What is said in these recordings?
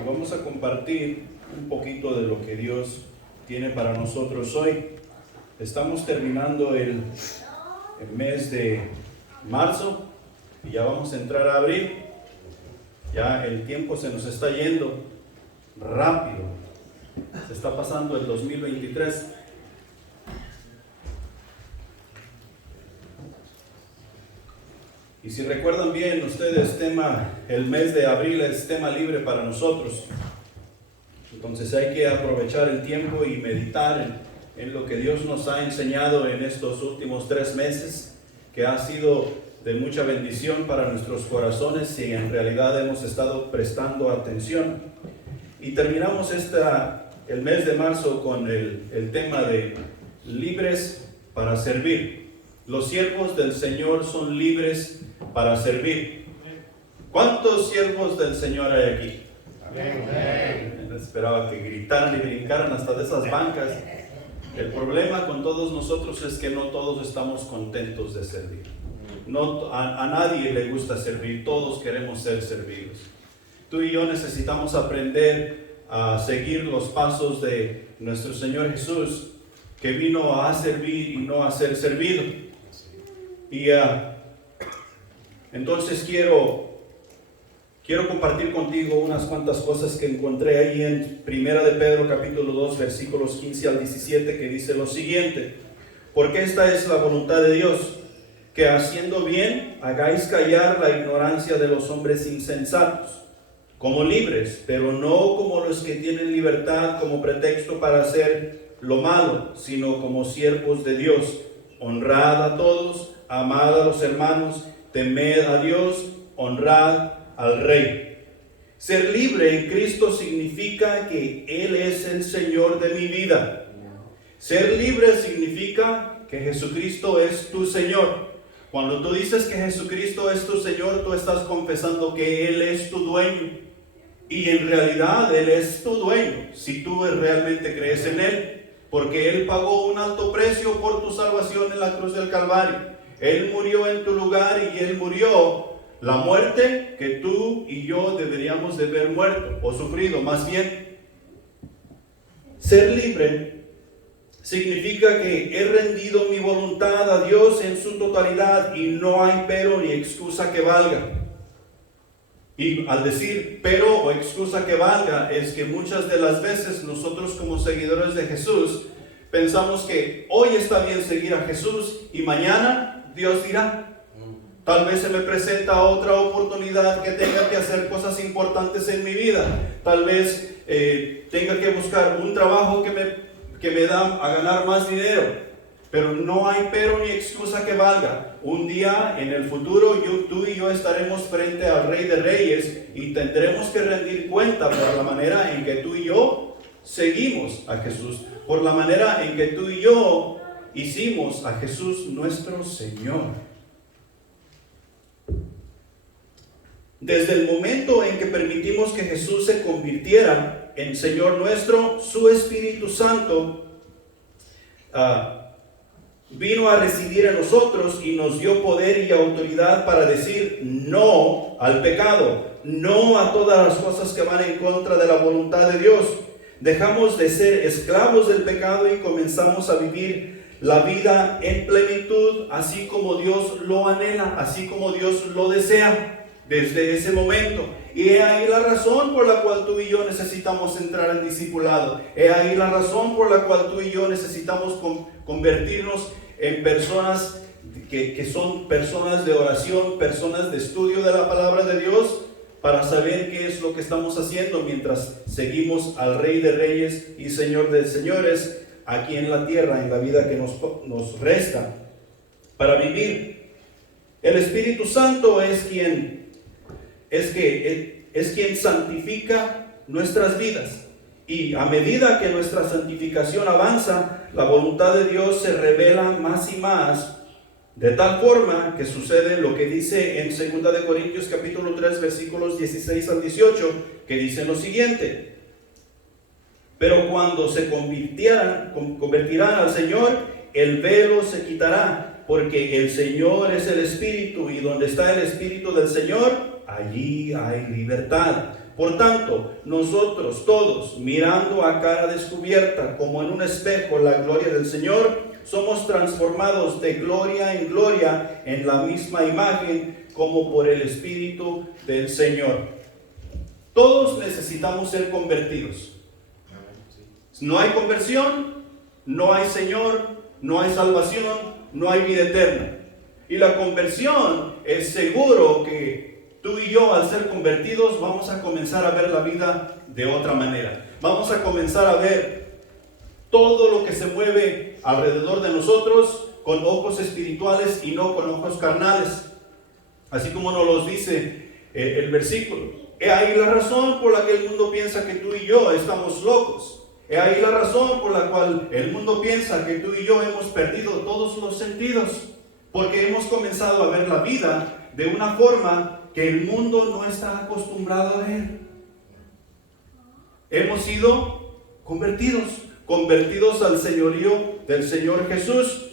y vamos a compartir un poquito de lo que Dios tiene para nosotros hoy. Estamos terminando el mes de marzo y ya vamos a entrar a abril. Ya el tiempo se nos está yendo rápido. Se está pasando el 2023. Y si recuerdan bien ustedes, el mes de abril es tema libre para nosotros. Entonces hay que aprovechar el tiempo y meditar en lo que Dios nos ha enseñado en estos últimos 3 meses, que ha sido de mucha bendición para nuestros corazones y en realidad hemos estado prestando atención. Y terminamos el mes de marzo con el tema de libres para servir. Los siervos del Señor son libres para servir. ¿Cuántos siervos del Señor hay aquí? Amén. Esperaba que gritaran y brincaran hasta de esas bancas. El problema con todos nosotros es que no todos estamos contentos de servir. A nadie le gusta servir, todos queremos ser servidos. Tú y yo necesitamos aprender a seguir los pasos de nuestro Señor Jesús, que vino a servir y no a ser servido. Y entonces quiero compartir contigo unas cuantas cosas que encontré ahí en 1 de Pedro capítulo 2 versículos 15 al 17, que dice lo siguiente: porque esta es la voluntad de Dios, que haciendo bien hagáis callar la ignorancia de los hombres insensatos, como libres, pero no como los que tienen libertad como pretexto para hacer lo malo, sino como siervos de Dios. Honrad a todos, amad a los hermanos, temed a Dios, honrad al Rey. Ser libre en Cristo significa que Él es el Señor de mi vida. Ser libre significa que Jesucristo es tu Señor. Cuando tú dices que Jesucristo es tu Señor, tú estás confesando que Él es tu dueño. Y en realidad Él es tu dueño, si tú realmente crees en Él. Porque Él pagó un alto precio por tu salvación en la cruz del Calvario. Él murió en tu lugar y Él murió la muerte que tú y yo deberíamos de haber muerto o sufrido, más bien. Ser libre significa que he rendido mi voluntad a Dios en su totalidad y no hay pero ni excusa que valga. Y al decir pero o excusa que valga, es que muchas de las veces nosotros como seguidores de Jesús pensamos que hoy está bien seguir a Jesús y mañana Dios dirá. Tal vez se me presenta otra oportunidad que tenga que hacer cosas importantes en mi vida. Tal vez tenga que buscar un trabajo que me da a ganar más dinero. Pero no hay pero ni excusa que valga. Un día en el futuro tú y yo estaremos frente al Rey de Reyes y tendremos que rendir cuenta por la manera en que tú y yo seguimos a Jesús, por la manera en que tú y yo hicimos a Jesús nuestro Señor. Desde el momento en que permitimos que Jesús se convirtiera en Señor nuestro, su Espíritu Santo vino a residir en nosotros y nos dio poder y autoridad para decir no al pecado, no a todas las cosas que van en contra de la voluntad de Dios. Dejamos de ser esclavos del pecado y comenzamos a vivir la vida en plenitud, así como Dios lo anhela, así como Dios lo desea. Desde ese momento, y he ahí la razón por la cual tú y yo necesitamos entrar en discipulado. He ahí la razón por la cual tú y yo necesitamos convertirnos en personas que son personas de oración, personas de estudio de la palabra de Dios, para saber qué es lo que estamos haciendo mientras seguimos al Rey de Reyes y Señor de Señores aquí en la tierra, en la vida que nos resta para vivir. El Espíritu Santo es quien santifica nuestras vidas, y a medida que nuestra santificación avanza, la voluntad de Dios se revela más y más, de tal forma que sucede lo que dice en 2 de Corintios capítulo 3 versículos 16 al 18, que dice lo siguiente: pero cuando se convertirán al Señor, el velo se quitará, porque el Señor es el Espíritu, y donde está el Espíritu del Señor, allí hay libertad. Por tanto, nosotros todos, mirando a cara descubierta, como en un espejo, la gloria del Señor, somos transformados de gloria en gloria en la misma imagen, como por el Espíritu del Señor. Todos necesitamos ser convertidos. No hay conversión, no hay Señor, no hay salvación, no hay vida eterna. Y la conversión es seguro que tú y yo, al ser convertidos, vamos a comenzar a ver la vida de otra manera. Vamos a comenzar a ver todo lo que se mueve alrededor de nosotros con ojos espirituales y no con ojos carnales. Así como nos lo dice el versículo. He ahí la razón por la que el mundo piensa que tú y yo estamos locos. He ahí la razón por la cual el mundo piensa que tú y yo hemos perdido todos los sentidos. Porque hemos comenzado a ver la vida de una forma que el mundo no está acostumbrado a ver. Hemos sido convertidos al señorío del Señor Jesús.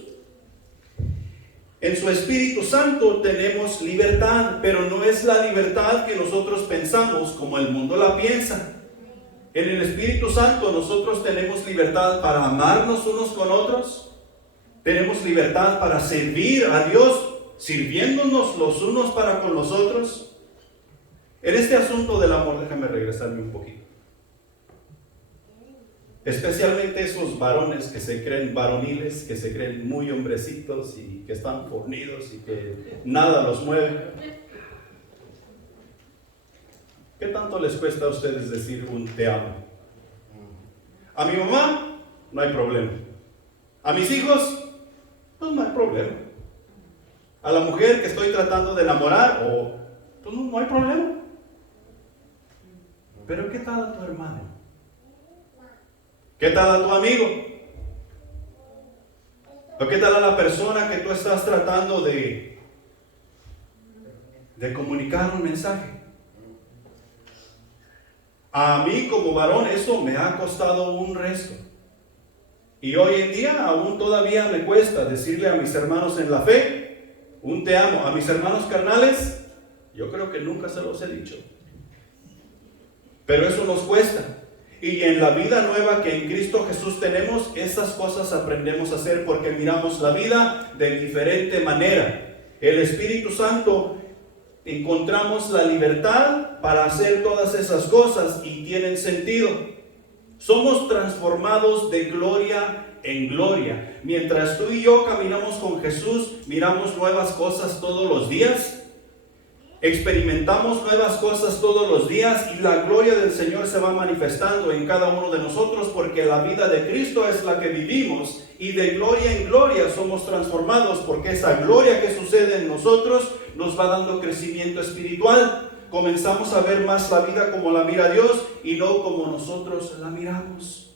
En su Espíritu Santo tenemos libertad, pero no es la libertad que nosotros pensamos como el mundo la piensa. En el Espíritu Santo nosotros tenemos libertad para amarnos unos con otros. Tenemos libertad para servir a Dios, sirviéndonos los unos para con los otros. En este asunto del amor, déjame regresarme un poquito. Especialmente esos varones que se creen varoniles, que se creen muy hombrecitos y que están fornidos y que nada los mueve. ¿Qué tanto les cuesta a ustedes decir un te amo? A mi mamá, no hay problema. A mis hijos, pues no hay problema. A la mujer que estoy tratando de enamorar, pues no hay problema. Pero ¿qué tal a tu hermano? ¿Qué tal a tu amigo? ¿O qué tal a la persona que tú estás tratando de comunicar un mensaje? A mí como varón eso me ha costado un resto. Y hoy en día aún todavía me cuesta decirle a mis hermanos en la fe un te amo. A mis hermanos carnales, yo creo que nunca se los he dicho. Pero eso nos cuesta. Y en la vida nueva que en Cristo Jesús tenemos, esas cosas aprendemos a hacer porque miramos la vida de diferente manera. El Espíritu Santo, encontramos la libertad para hacer todas esas cosas y tienen sentido. Somos transformados de gloria en gloria. Mientras tú y yo caminamos con Jesús, miramos nuevas cosas todos los días. Experimentamos nuevas cosas todos los días y la gloria del Señor se va manifestando en cada uno de nosotros porque la vida de Cristo es la que vivimos y de gloria en gloria somos transformados porque esa gloria que sucede en nosotros nos va dando crecimiento espiritual. Comenzamos a ver más la vida como la mira Dios y no como nosotros la miramos.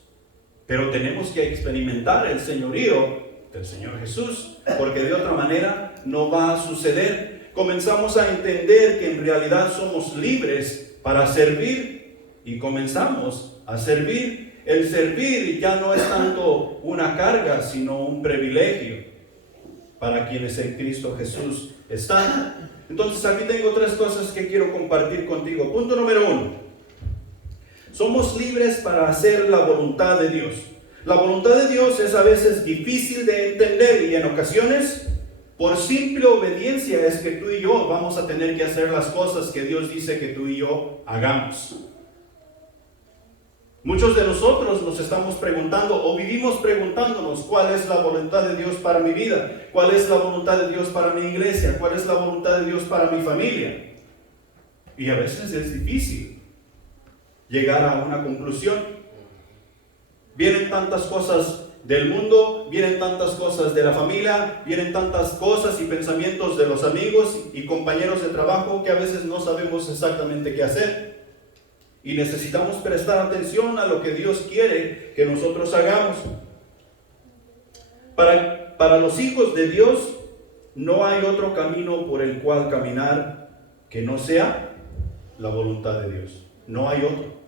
Pero tenemos que experimentar el señorío del Señor Jesús porque de otra manera no va a suceder. Comenzamos a entender que en realidad somos libres para servir y comenzamos a servir. El servir ya no es tanto una carga, sino un privilegio para quienes en Cristo Jesús están. Entonces aquí tengo tres cosas que quiero compartir contigo. Punto número 1. Somos libres para hacer la voluntad de Dios. La voluntad de Dios es a veces difícil de entender y en ocasiones por simple obediencia es que tú y yo vamos a tener que hacer las cosas que Dios dice que tú y yo hagamos. Muchos de nosotros nos estamos preguntando o vivimos preguntándonos cuál es la voluntad de Dios para mi vida, cuál es la voluntad de Dios para mi iglesia, cuál es la voluntad de Dios para mi familia. Y a veces es difícil llegar a una conclusión. Vienen tantas cosas del mundo, vienen tantas cosas de la familia, vienen tantas cosas y pensamientos de los amigos y compañeros de trabajo que a veces no sabemos exactamente qué hacer. Y necesitamos prestar atención a lo que Dios quiere que nosotros hagamos. Para los hijos de Dios no hay otro camino por el cual caminar que no sea la voluntad de Dios. No hay otro.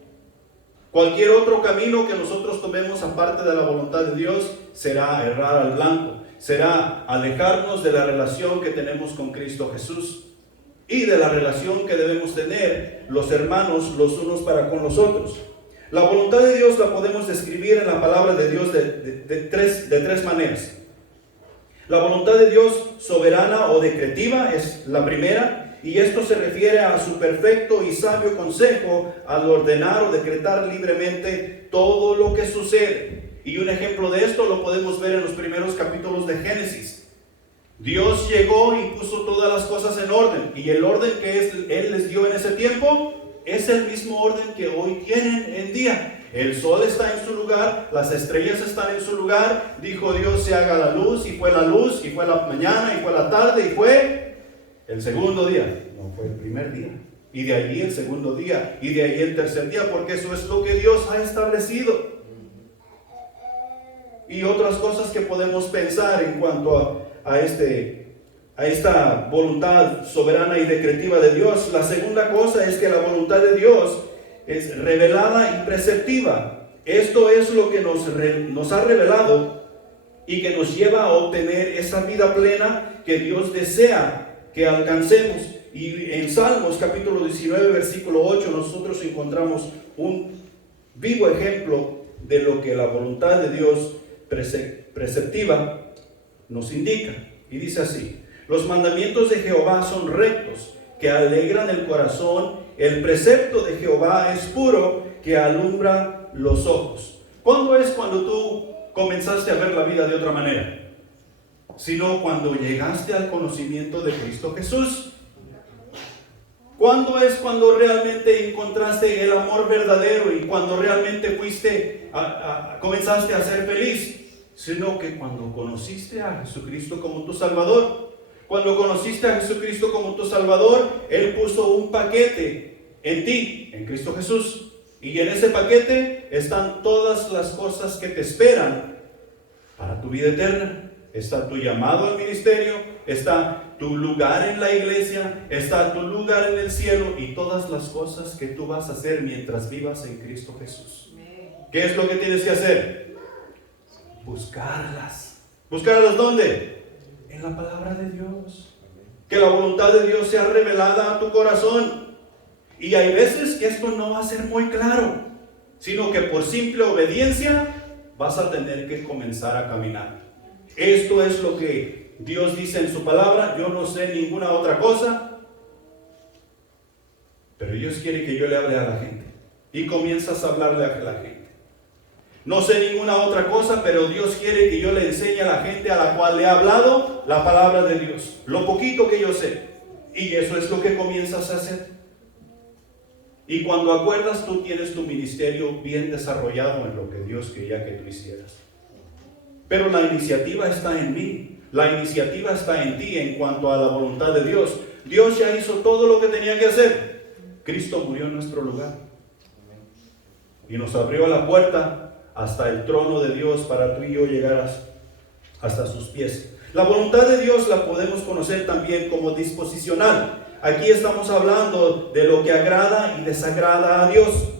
Cualquier otro camino que nosotros tomemos aparte de la voluntad de Dios será errar al blanco, será alejarnos de la relación que tenemos con Cristo Jesús. y de la relación que debemos tener los hermanos los unos para con los otros. La voluntad de Dios la podemos describir en la palabra de Dios de tres maneras. La voluntad de Dios soberana o decretiva es la primera, y esto se refiere a su perfecto y sabio consejo al ordenar o decretar libremente todo lo que sucede. Y un ejemplo de esto lo podemos ver en los primeros capítulos de Génesis. Dios llegó y puso todas las cosas en orden, y el orden que Él les dio en ese tiempo es el mismo orden que hoy tienen en día. El sol está en su lugar, las estrellas están en su lugar. Dijo Dios: se haga la luz, y fue la luz, y fue la mañana, y fue la tarde, y fue el segundo día. No fue el primer día. Y de allí el segundo día, y de allí el tercer día, porque eso es lo que Dios ha establecido. Y otras cosas que podemos pensar en cuanto a esta voluntad soberana y decretiva de Dios. La segunda cosa es que la voluntad de Dios es revelada y preceptiva. Esto es lo que nos ha revelado y que nos lleva a obtener esa vida plena que Dios desea que alcancemos. Y en Salmos capítulo 19 versículo 8 nosotros encontramos un vivo ejemplo de lo que la voluntad de Dios preceptiva nos indica. Y dice así: los mandamientos de Jehová son rectos, que alegran el corazón. El precepto de Jehová es puro, que alumbra los ojos. ¿Cuándo es cuando tú comenzaste a ver la vida de otra manera? Sino cuando llegaste al conocimiento de Cristo Jesús. ¿Cuándo es cuando realmente encontraste el amor verdadero y cuando realmente comenzaste a ser feliz? Sino que cuando conociste a Jesucristo como tu Salvador. Cuando conociste a Jesucristo como tu Salvador, Él puso un paquete en ti, en Cristo Jesús. Y en ese paquete están todas las cosas que te esperan para tu vida eterna. Está tu llamado al ministerio, está tu lugar en la iglesia, está tu lugar en el cielo y todas las cosas que tú vas a hacer mientras vivas en Cristo Jesús. ¿Qué es lo que tienes que hacer? Buscarlas. ¿Buscarlas dónde? En la palabra de Dios. Que la voluntad de Dios sea revelada a tu corazón. Y hay veces que esto no va a ser muy claro, sino que por simple obediencia vas a tener que comenzar a caminar. Esto es lo que Dios dice en su palabra. Yo no sé ninguna otra cosa, pero Dios quiere que yo le hable a la gente. Y comienzas a hablarle a la gente. No sé ninguna otra cosa, pero Dios quiere que yo le enseñe a la gente a la cual le he hablado la palabra de Dios. Lo poquito que yo sé. Y eso es lo que comienzas a hacer. Y cuando acuerdas, tú tienes tu ministerio bien desarrollado en lo que Dios quería que tú hicieras. Pero la iniciativa está en mí. La iniciativa está en ti en cuanto a la voluntad de Dios. Dios ya hizo todo lo que tenía que hacer. Cristo murió en nuestro lugar. Y nos abrió la puerta hasta el trono de Dios para tú y yo llegar hasta sus pies. La voluntad de Dios la podemos conocer también como disposicional. Aquí estamos hablando de lo que agrada y desagrada a Dios.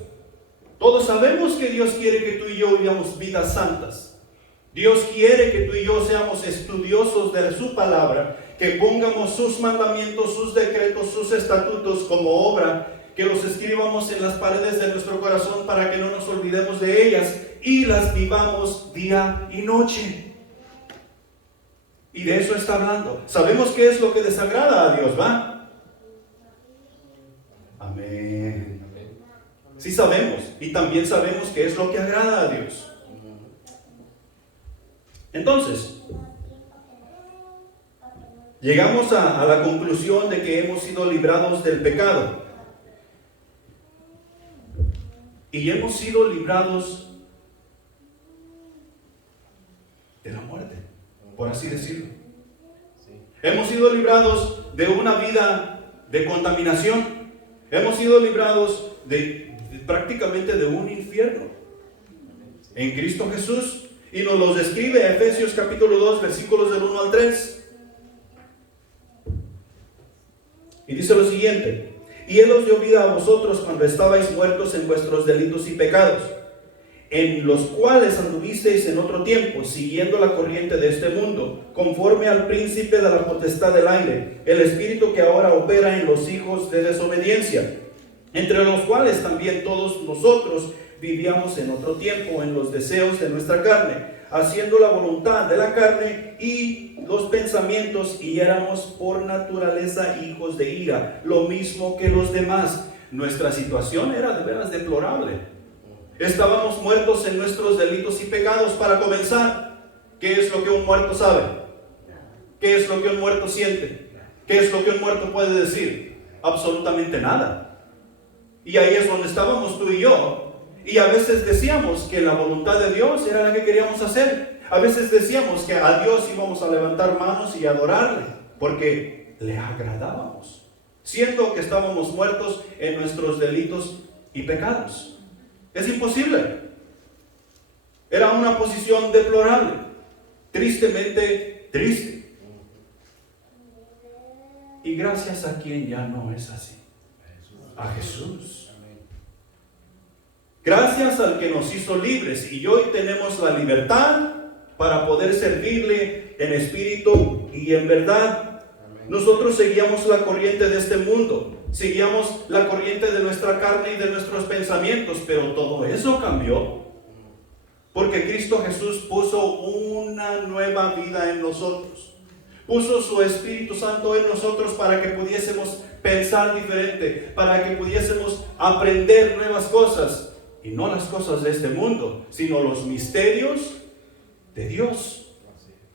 Todos sabemos que Dios quiere que tú y yo vivamos vidas santas. Dios quiere que tú y yo seamos estudiosos de su palabra, que pongamos sus mandamientos, sus decretos, sus estatutos como obra, que los escribamos en las paredes de nuestro corazón para que no nos olvidemos de ellas y las vivamos día y noche. Y de eso está hablando. Sabemos qué es lo que desagrada a Dios, ¿va? Amén. Sí sabemos. Y también sabemos qué es lo que agrada a Dios. Entonces, llegamos a la conclusión de que hemos sido librados del pecado. Y hemos sido librados de la muerte, por así decirlo. Hemos sido librados de una vida de contaminación. Hemos sido librados prácticamente de un infierno en Cristo Jesús. Y nos los describe Efesios capítulo 2, versículos del 1 al 3. Y dice lo siguiente: y Él os dio vida a vosotros cuando estabais muertos en vuestros delitos y pecados, en los cuales anduvisteis en otro tiempo, siguiendo la corriente de este mundo, conforme al príncipe de la potestad del aire, el espíritu que ahora opera en los hijos de desobediencia, entre los cuales también todos nosotros vivíamos en otro tiempo en los deseos de nuestra carne, haciendo la voluntad de la carne y los pensamientos, y éramos por naturaleza hijos de ira, lo mismo que los demás. Nuestra situación era de veras deplorable. Estábamos muertos en nuestros delitos y pecados. Para comenzar, ¿qué es lo que un muerto sabe? ¿Qué es lo que un muerto siente? ¿Qué es lo que un muerto puede decir? Absolutamente nada. Y ahí es donde estábamos tú y yo. Y a veces decíamos que la voluntad de Dios era la que queríamos hacer. A veces decíamos que a Dios íbamos a levantar manos y adorarle, porque le agradábamos, siendo que estábamos muertos en nuestros delitos y pecados. Es imposible. Era una posición deplorable, tristemente triste. Y gracias a quien ya no es así, a Jesús. Gracias al que nos hizo libres, y hoy tenemos la libertad para poder servirle en espíritu y en verdad. Nosotros seguíamos la corriente de este mundo, seguíamos la corriente de nuestra carne y de nuestros pensamientos, pero todo eso cambió, porque Cristo Jesús puso una nueva vida en nosotros, puso su Espíritu Santo en nosotros para que pudiésemos pensar diferente, para que pudiésemos aprender nuevas cosas, y no las cosas de este mundo, sino los misterios de Dios.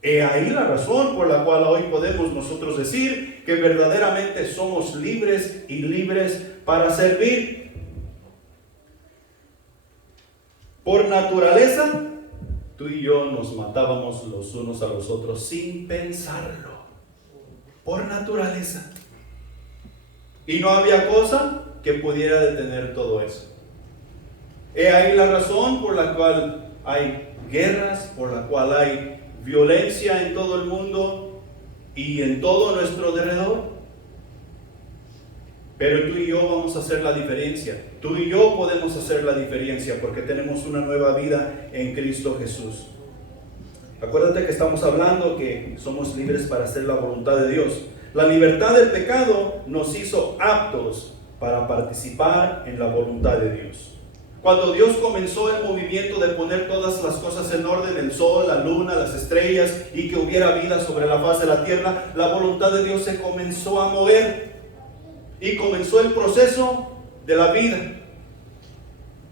He ahí la razón por la cual hoy podemos nosotros decir que verdaderamente somos libres y libres para servir. Por naturaleza, tú y yo nos matábamos los unos a los otros sin pensarlo. Por naturaleza. Y no había cosa que pudiera detener todo eso. He ahí la razón por la cual hay guerras, por la cual hay violencia en todo el mundo y en todo nuestro alrededor. Pero tú y yo vamos a hacer la diferencia. Tú y yo podemos hacer la diferencia porque tenemos una nueva vida en Cristo Jesús. Acuérdate que estamos hablando que somos libres para hacer la voluntad de Dios. La libertad del pecado nos hizo aptos para participar en la voluntad de Dios. Cuando Dios comenzó el movimiento de poner todas las cosas en orden, el sol, la luna, las estrellas, y que hubiera vida sobre la faz de la tierra, la voluntad de Dios se comenzó a mover y comenzó el proceso de la vida,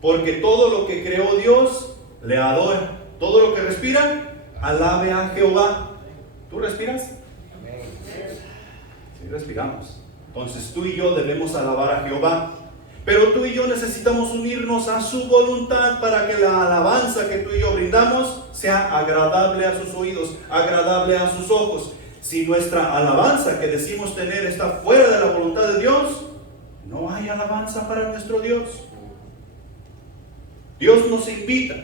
porque todo lo que creó Dios le adora. Todo lo que respira, alabe a Jehová. ¿Tú respiras? Sí, respiramos. Entonces tú y yo debemos alabar a Jehová. Pero tú y yo necesitamos unirnos a su voluntad para que la alabanza que tú y yo brindamos sea agradable a sus oídos, agradable a sus ojos. Si nuestra alabanza que decimos tener está fuera de la voluntad de Dios, no hay alabanza para nuestro Dios. Dios nos invita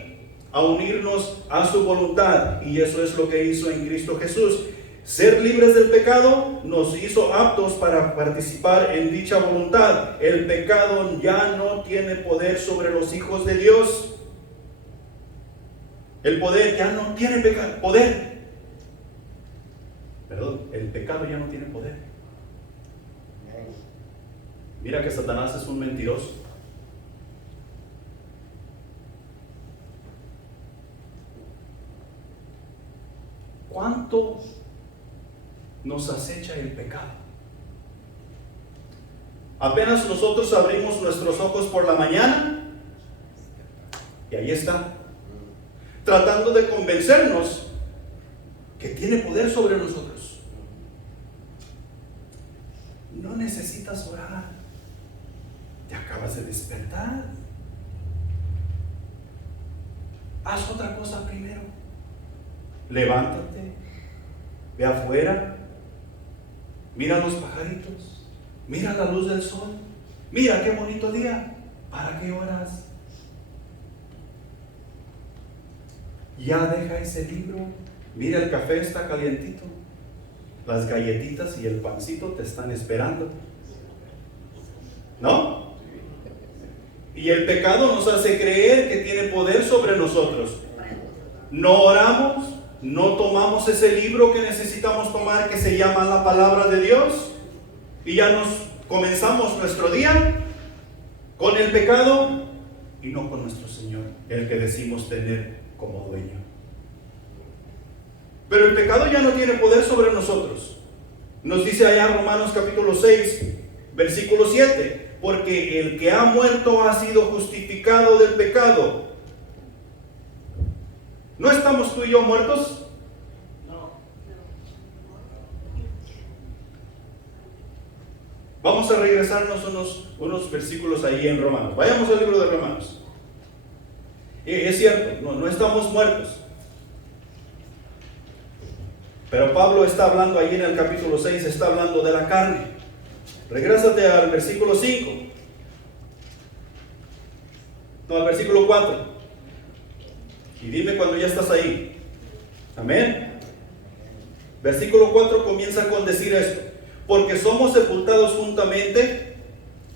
a unirnos a su voluntad, y eso es lo que hizo en Cristo Jesús. Ser libres del pecado nos hizo aptos para participar en dicha voluntad. El pecado ya no tiene poder sobre los hijos de Dios. El poder ya no tiene poder. Perdón, el pecado ya no tiene poder. Mira que Satanás es un mentiroso. ¿Cuánto nos acecha el pecado? Apenas nosotros abrimos nuestros ojos por la mañana y ahí está, tratando de convencernos que tiene poder sobre nosotros. No necesitas orar, te acabas de despertar. Haz otra cosa primero. Levántate, ve afuera, mira los pajaritos, mira la luz del sol, mira qué bonito día. ¿Para qué oras? Ya deja ese libro, mira el café está calientito, las galletitas y el pancito te están esperando, ¿no? Y el pecado nos hace creer que tiene poder sobre nosotros. No oramos, no tomamos ese libro que necesitamos tomar, que se llama la palabra de Dios, y ya nos comenzamos nuestro día con el pecado y no con nuestro Señor, el que decimos tener como dueño. Pero el pecado ya no tiene poder sobre nosotros. Nos dice allá Romanos capítulo 6, versículo 7, porque el que ha muerto ha sido justificado del pecado. ¿No estamos tú y yo muertos? No. Vamos a regresarnos unos versículos ahí en Romanos. Vayamos al libro de Romanos. Es cierto, no estamos muertos. Pero Pablo está hablando ahí en el capítulo 6, está hablando de la carne. Regrésate al versículo 5. No, al versículo 4. Y dime cuando ya estás ahí. Amén. Versículo 4 comienza con decir esto: porque somos sepultados juntamente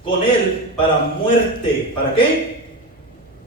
con Él para muerte. ¿Para qué?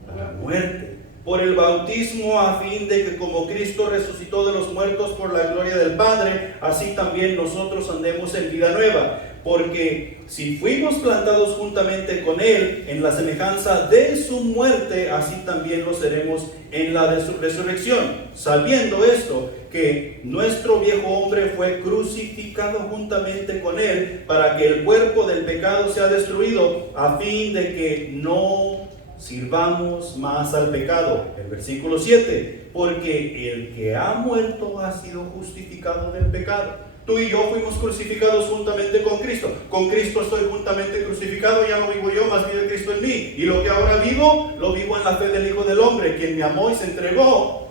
Para muerte. Por el bautismo, a fin de que como Cristo resucitó de los muertos por la gloria del Padre, así también nosotros andemos en vida nueva. Porque si fuimos plantados juntamente con Él en la semejanza de su muerte, así también lo seremos en la de su resurrección. Sabiendo esto, que nuestro viejo hombre fue crucificado juntamente con Él, para que el cuerpo del pecado sea destruido, a fin de que no sirvamos más al pecado. El versículo 7, porque el que ha muerto ha sido justificado del pecado. Tú y yo fuimos crucificados juntamente con Cristo. Con Cristo estoy juntamente crucificado, ya no vivo yo, más vive Cristo en mí. Y lo que ahora vivo, lo vivo en la fe del Hijo del Hombre, quien me amó y se entregó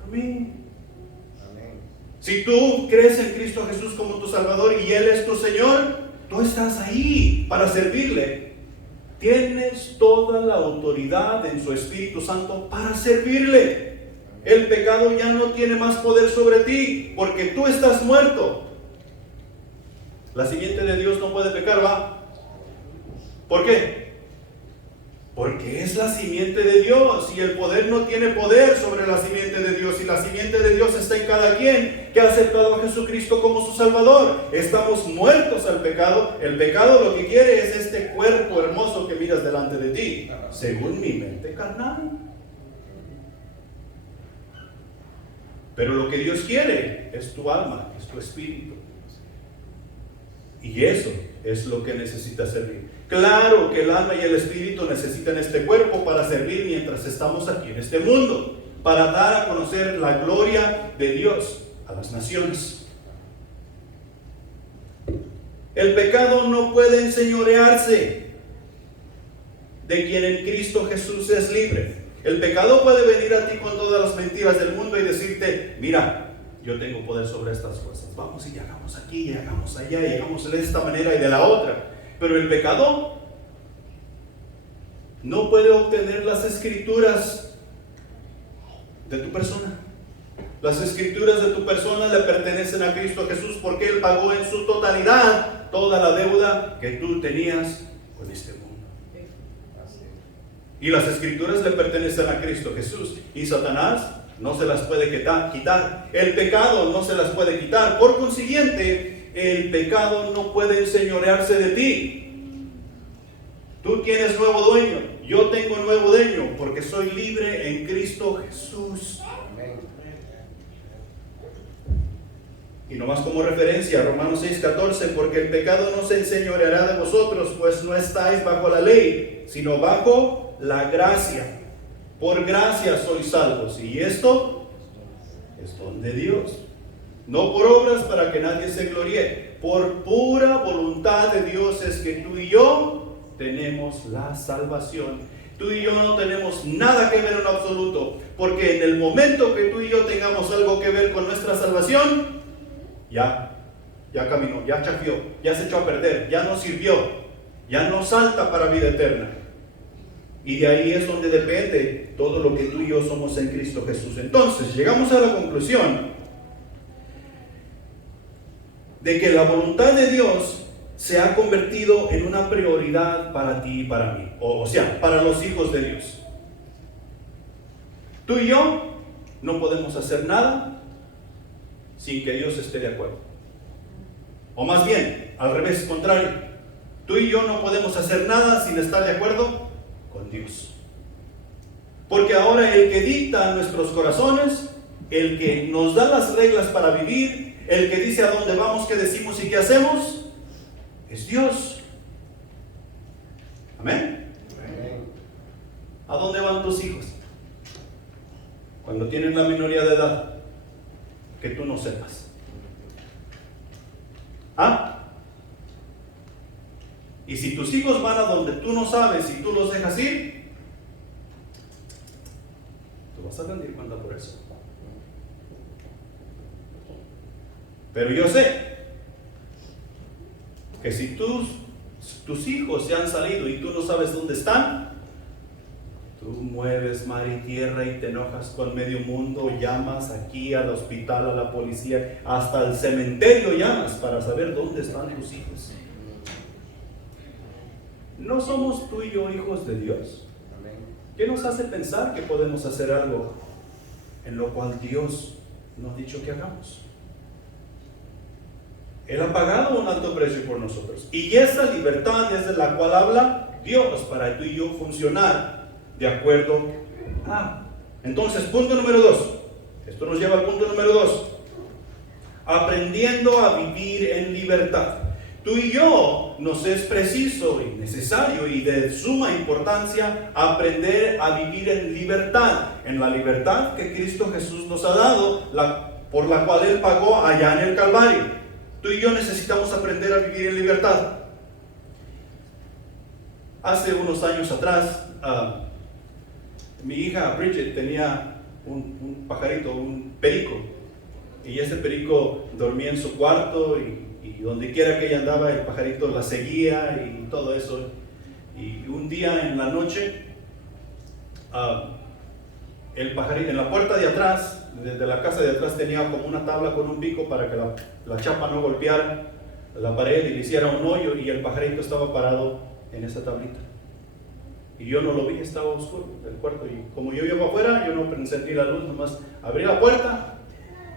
por mí. Si tú crees en Cristo Jesús como tu Salvador y Él es tu Señor, tú estás ahí para servirle. Tienes toda la autoridad en su Espíritu Santo para servirle. El pecado ya no tiene más poder sobre ti, porque tú estás muerto. La simiente de Dios no puede pecar, ¿va? ¿Por qué? Porque es la simiente de Dios, y el poder no tiene poder sobre la simiente de Dios, y la simiente de Dios está en cada quien que ha aceptado a Jesucristo como su Salvador. Estamos muertos al pecado. El pecado lo que quiere es este cuerpo hermoso que miras delante de ti, según mi mente carnal. Pero lo que Dios quiere es tu alma, es tu espíritu. Y eso es lo que necesita servir. Claro que el alma y el espíritu necesitan este cuerpo para servir mientras estamos aquí en este mundo, para dar a conocer la gloria de Dios a las naciones. El pecado no puede enseñorearse de quien en Cristo Jesús es libre. El pecado puede venir a ti con todas las mentiras del mundo y decirte: mira, yo tengo poder sobre estas cosas, vamos y hagamos aquí, y hagamos allá, y hagamos de esta manera y de la otra. Pero el pecado no puede obtener las escrituras de tu persona. Las escrituras de tu persona le pertenecen a Cristo Jesús, porque Él pagó en su totalidad toda la deuda que tú tenías con este mundo. Y las escrituras le pertenecen a Cristo Jesús, y Satanás no se las puede quitar. El pecado no se las puede quitar. Por consiguiente, el pecado no puede enseñorearse de ti. Tú tienes nuevo dueño, yo tengo nuevo dueño, porque soy libre en Cristo Jesús. Y nomás como referencia, Romanos 6:14, porque el pecado no se enseñoreará de vosotros, pues no estáis bajo la ley, sino bajo la gracia. Por gracia sois salvos, y esto es don de Dios, no por obras para que nadie se gloríe. Por pura voluntad de Dios es que tú y yo tenemos la salvación. Tú y yo no tenemos nada que ver en absoluto, porque en el momento que tú y yo tengamos algo que ver con nuestra salvación, ya caminó, ya chafió, ya se echó a perder, ya no sirvió, ya no salta para vida eterna. Y de ahí es donde depende todo lo que tú y yo somos en Cristo Jesús. Entonces, llegamos a la conclusión de que la voluntad de Dios se ha convertido en una prioridad para ti y para mí. O sea, para los hijos de Dios. Tú y yo no podemos hacer nada sin que Dios esté de acuerdo. O más bien, al revés, contrario. Tú y yo no podemos hacer nada sin estar de acuerdo con Dios. Porque ahora el que dicta nuestros corazones, el que nos da las reglas para vivir, el que dice a dónde vamos, qué decimos y qué hacemos, es Dios. Amén. ¿A dónde van tus hijos? Cuando tienen la minoría de edad, que tú no sepas. ¿Ah? Y si tus hijos van a donde tú no sabes y tú los dejas ir, tú vas a rendir cuenta por eso. Pero yo sé que si tus hijos se han salido y tú no sabes dónde están, tú mueves mar y tierra y te enojas con medio mundo, llamas aquí al hospital, a la policía, hasta al cementerio llamas para saber dónde están tus hijos. ¿No somos tú y yo hijos de Dios? ¿Qué nos hace pensar que podemos hacer algo en lo cual Dios nos ha dicho que hagamos? Él ha pagado un alto precio por nosotros. Y esa libertad es de la cual habla Dios para tú y yo funcionar de acuerdo a. Entonces, punto número 2. Esto nos lleva al punto número 2. Aprendiendo a vivir en libertad. Tú y yo nos es preciso y necesario y de suma importancia aprender a vivir en libertad. En la libertad que Cristo Jesús nos ha dado, por la cual Él pagó allá en el Calvario. Tú y yo necesitamos aprender a vivir en libertad. Hace unos años atrás, mi hija Bridget tenía un pajarito, un perico. Y ese perico dormía en su cuarto y donde quiera que ella andaba, el pajarito la seguía y todo eso. Y un día en la noche, el pajarito en la puerta de atrás, desde la casa de atrás, tenía como una tabla con un pico para que la chapa no golpeara la pared y le hiciera un hoyo, y el pajarito estaba parado en esa tablita. Y yo no lo vi, estaba oscuro el cuarto, y como yo iba afuera, yo no sentí la luz, nomás abrí la puerta,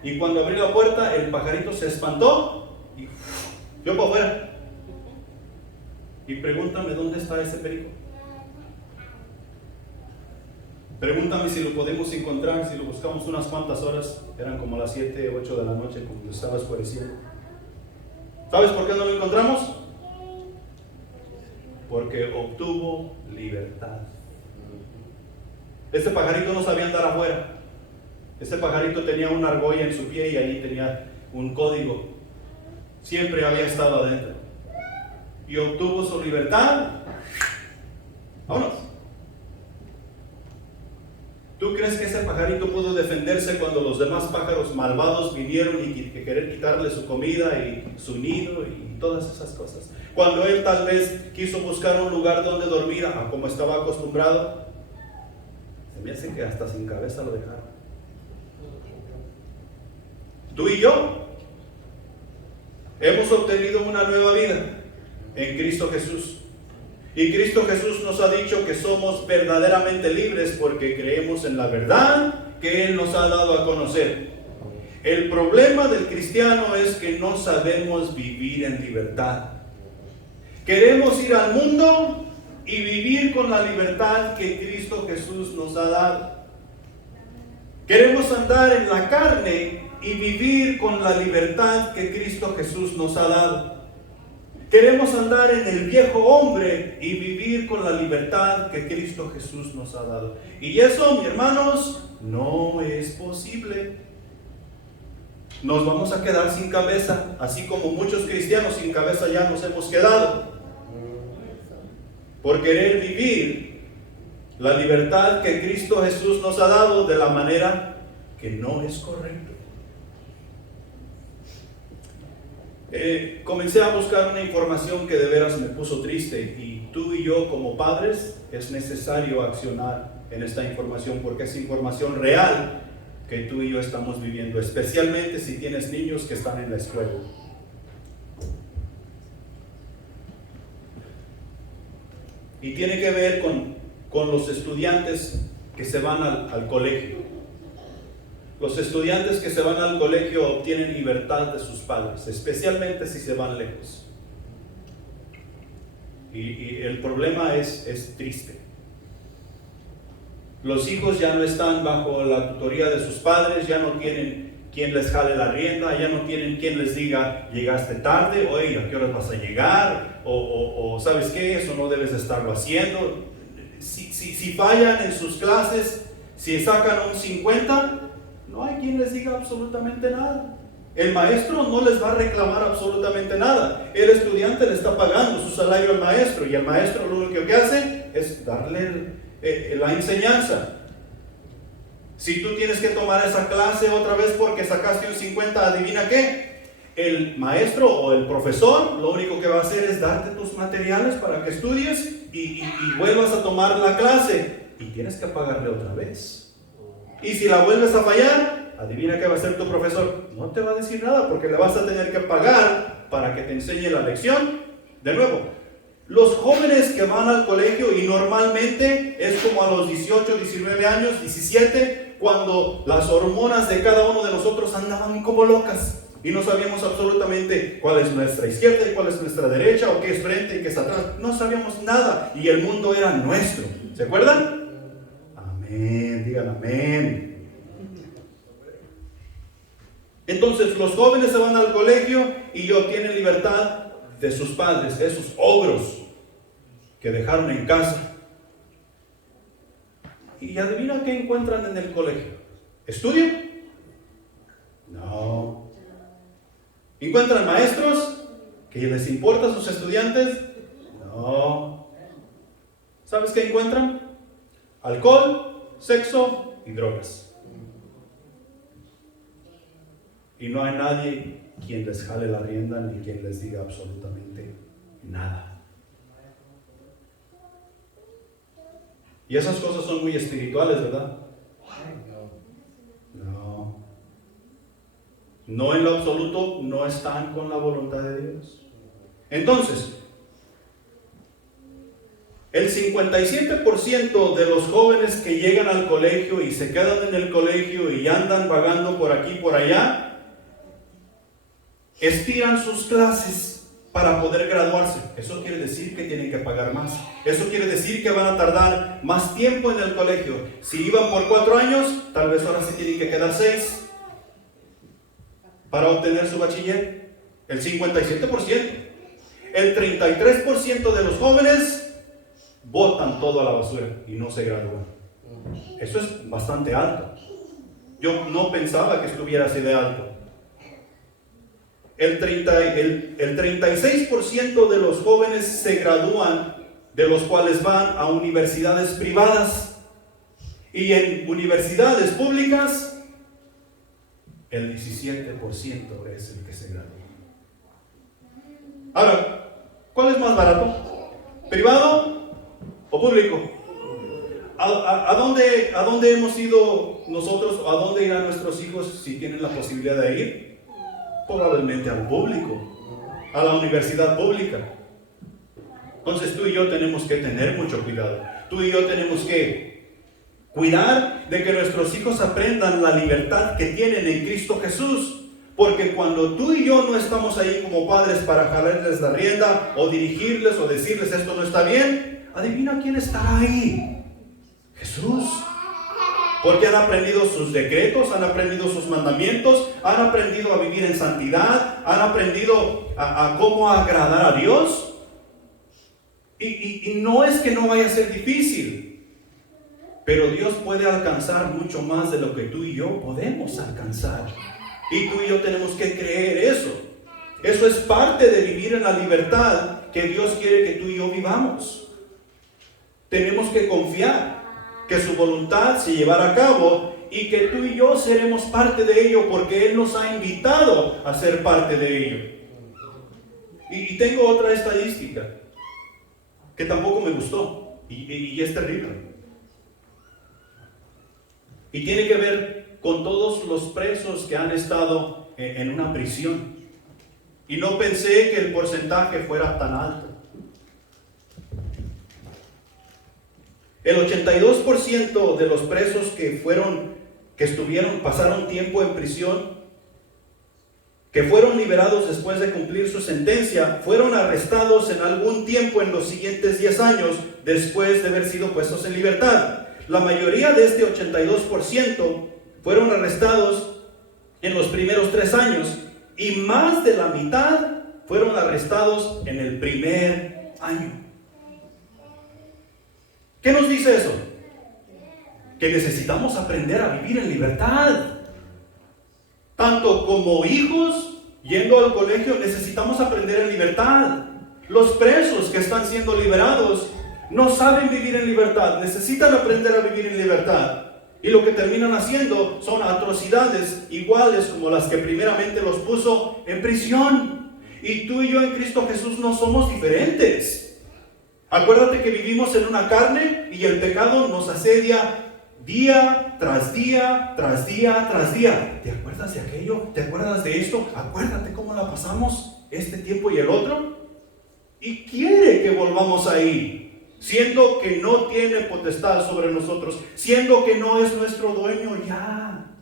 y cuando abrí la puerta, el pajarito se espantó y yo para afuera. Y pregúntame dónde está ese perico. Pregúntame si lo podemos encontrar, si lo buscamos unas cuantas horas. Eran como las 7, 8 de la noche cuando estaba oscureciendo. ¿Sabes por qué no lo encontramos? Porque obtuvo libertad. Este pajarito no sabía andar afuera. Este pajarito tenía una argolla en su pie y ahí tenía un código. Siempre había estado adentro. Y obtuvo su libertad. Vámonos. ¿Tú crees que ese pajarito pudo defenderse cuando los demás pájaros malvados vinieron y querer quitarle su comida y su nido y todas esas cosas? Cuando él tal vez quiso buscar un lugar donde dormir, como estaba acostumbrado, se me hace que hasta sin cabeza lo dejaron. Tú y yo hemos obtenido una nueva vida en Cristo Jesús. Y Cristo Jesús nos ha dicho que somos verdaderamente libres porque creemos en la verdad que Él nos ha dado a conocer. El problema del cristiano es que no sabemos vivir en libertad. Queremos ir al mundo y vivir con la libertad que Cristo Jesús nos ha dado. Queremos andar en la carne y vivir con la libertad que Cristo Jesús nos ha dado. Queremos andar en el viejo hombre y vivir con la libertad que Cristo Jesús nos ha dado. Y eso, mis hermanos, no es posible. Nos vamos a quedar sin cabeza, así como muchos cristianos sin cabeza ya nos hemos quedado. Por querer vivir la libertad que Cristo Jesús nos ha dado de la manera que no es correcta. Comencé a buscar una información que de veras me puso triste, y tú y yo como padres es necesario accionar en esta información porque es información real que tú y yo estamos viviendo, especialmente si tienes niños que están en la escuela. y tiene que ver con los estudiantes que se van al colegio. Los estudiantes que se van al colegio obtienen libertad de sus padres, especialmente si se van lejos. Y el problema es triste. Los hijos ya no están bajo la tutoría de sus padres, ya no tienen quien les jale la rienda, ya no tienen quien les diga, llegaste tarde, oye, ¿a qué hora vas a llegar? O ¿sabes qué? Eso no debes de estarlo haciendo. Si fallan en sus clases, si sacan un 50, no hay quien les diga absolutamente nada. El maestro no les va a reclamar absolutamente nada. El estudiante le está pagando su salario al maestro, y el maestro lo único que hace es darle la enseñanza. Si tú tienes que tomar esa clase otra vez porque sacaste un 50, adivina qué, el maestro o el profesor lo único que va a hacer es darte tus materiales para que estudies y vuelvas a tomar la clase, y tienes que pagarle otra vez. Y si la vuelves a fallar, adivina qué va a hacer tu profesor. No te va a decir nada porque le vas a tener que pagar para que te enseñe la lección. De nuevo, los jóvenes que van al colegio, y normalmente es como a los 18, 19 años, 17, cuando las hormonas de cada uno de nosotros andaban como locas y no sabíamos absolutamente cuál es nuestra izquierda y cuál es nuestra derecha, o qué es frente y qué es atrás. No sabíamos nada y el mundo era nuestro. ¿Se acuerdan? Amén, digan amén. Entonces los jóvenes se van al colegio y obtienen libertad de sus padres, esos ogros que dejaron en casa. Y adivina qué encuentran en el colegio. ¿Estudio? No. ¿Encuentran maestros que les importa a sus estudiantes? No. ¿Sabes qué encuentran? Alcohol, sexo y drogas. Y no hay nadie quien les jale la rienda ni quien les diga absolutamente nada. Y esas cosas son muy espirituales, ¿verdad? No. No, en lo absoluto no están con la voluntad de Dios. Entonces, el 57% de los jóvenes que llegan al colegio y se quedan en el colegio y andan vagando por aquí y por allá, estiran sus clases para poder graduarse. Eso quiere decir que tienen que pagar más. Eso quiere decir que van a tardar más tiempo en el colegio. Si iban por 4 años, tal vez ahora se tienen que quedar 6 para obtener su bachiller. El 57%. El 33% de los jóvenes botan todo a la basura y no se gradúan. Eso es bastante alto. Yo no pensaba que estuviera así de alto. El 36% de los jóvenes se gradúan, de los cuales van a universidades privadas, y en universidades públicas el 17% es el que se gradúa. Ahora, ¿cuál es más barato? ¿Privado o público? ¿A dónde hemos ido nosotros? ¿A dónde irán nuestros hijos si tienen la posibilidad de ir? Probablemente al público, a la universidad pública. Entonces tú y yo tenemos que tener mucho cuidado. Tú y yo tenemos que cuidar de que nuestros hijos aprendan la libertad que tienen en Cristo Jesús. Porque cuando tú y yo no estamos ahí como padres para jalarles la rienda o dirigirles o decirles esto no está bien, adivina quién estará ahí. Jesús. Porque han aprendido sus decretos, han aprendido sus mandamientos, han aprendido a vivir en santidad, han aprendido a cómo agradar a Dios. Y no es que no vaya a ser difícil, pero Dios puede alcanzar mucho más de lo que tú y yo podemos alcanzar. Y tú y yo tenemos que creer eso. Eso es parte de vivir en la libertad que Dios quiere que tú y yo vivamos. Tenemos que confiar que su voluntad se llevará a cabo y que tú y yo seremos parte de ello porque Él nos ha invitado a ser parte de ello. Y tengo otra estadística que tampoco me gustó y es terrible. Y tiene que ver con todos los presos que han estado en una prisión. Y no pensé que el porcentaje fuera tan alto. El 82% de los presos pasaron tiempo en prisión, que fueron liberados después de cumplir su sentencia, fueron arrestados en algún tiempo en los siguientes 10 años después de haber sido puestos en libertad. La mayoría de este 82% fueron arrestados en los primeros 3 años y más de la mitad fueron arrestados en el primer año. ¿Qué nos dice eso? Que necesitamos aprender a vivir en libertad. Tanto como hijos, yendo al colegio, necesitamos aprender en libertad. Los presos que están siendo liberados no saben vivir en libertad, necesitan aprender a vivir en libertad. Y lo que terminan haciendo son atrocidades iguales como las que primeramente los puso en prisión. Y tú y yo en Cristo Jesús no somos diferentes. Acuérdate que vivimos en una carne y el pecado nos asedia día tras día, tras día, tras día. ¿Te acuerdas de aquello? ¿Te acuerdas de esto? Acuérdate cómo la pasamos este tiempo y el otro. Y quiere que volvamos ahí, siendo que no tiene potestad sobre nosotros, siendo que no es nuestro dueño ya.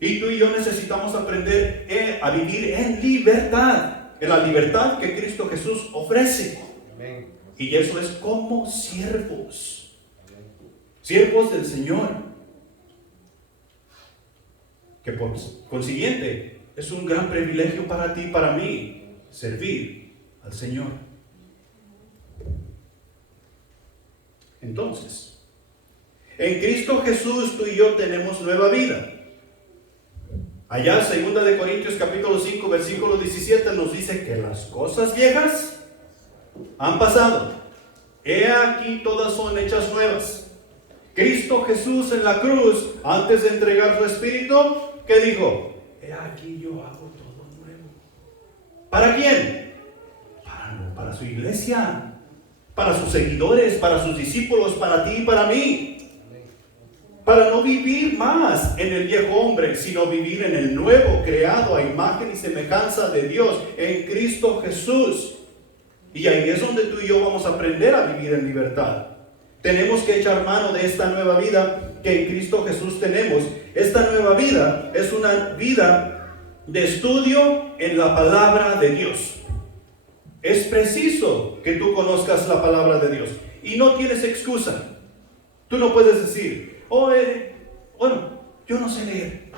Y tú y yo necesitamos aprender a vivir en libertad, en la libertad que Cristo Jesús ofrece. Amén. Y eso es como siervos. Siervos del Señor, que por consiguiente es un gran privilegio para ti y para mí servir al Señor. Entonces, en Cristo Jesús tú y yo tenemos nueva vida. Allá 2 Corintios capítulo 5 versículo 17 nos dice que las cosas viejas han pasado. He aquí todas son hechas nuevas. Cristo Jesús en la cruz, antes de entregar su espíritu, ¿qué dijo? He aquí yo hago todo nuevo. ¿Para quién? Para su iglesia, para sus seguidores, para sus discípulos, para ti y para mí. Para no vivir más en el viejo hombre, sino vivir en el nuevo, creado a imagen y semejanza de Dios, en Cristo Jesús. Y ahí es donde tú y yo vamos a aprender a vivir en libertad. Tenemos que echar mano de esta nueva vida que en Cristo Jesús tenemos. Esta nueva vida es una vida de estudio en la palabra de Dios. Es preciso que tú conozcas la palabra de Dios y no tienes excusa. Tú no puedes decir, bueno, yo no sé leer.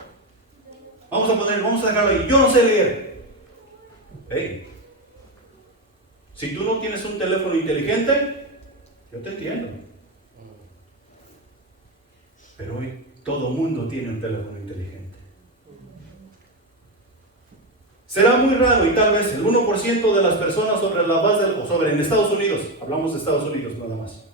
Vamos a dejarlo ahí, yo no sé leer. Hey, si tú no tienes un teléfono inteligente, yo te entiendo. Pero hoy todo mundo tiene un teléfono inteligente. Será muy raro y tal vez el 1% de las personas en Estados Unidos, hablamos de Estados Unidos nada más.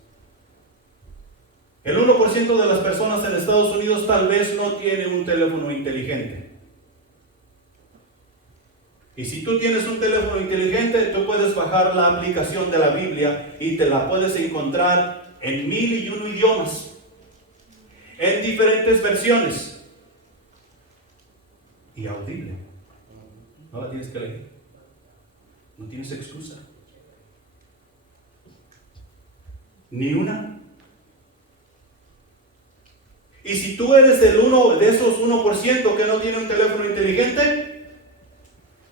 El 1% de las personas en Estados Unidos tal vez no tiene un teléfono inteligente. Y si tú tienes un teléfono inteligente, tú puedes bajar la aplicación de la Biblia y te la puedes encontrar en 1001 idiomas. En diferentes versiones y audible. No la tienes que leer, no tienes excusa ni una. Y si tú eres de esos 1% que no tiene un teléfono inteligente,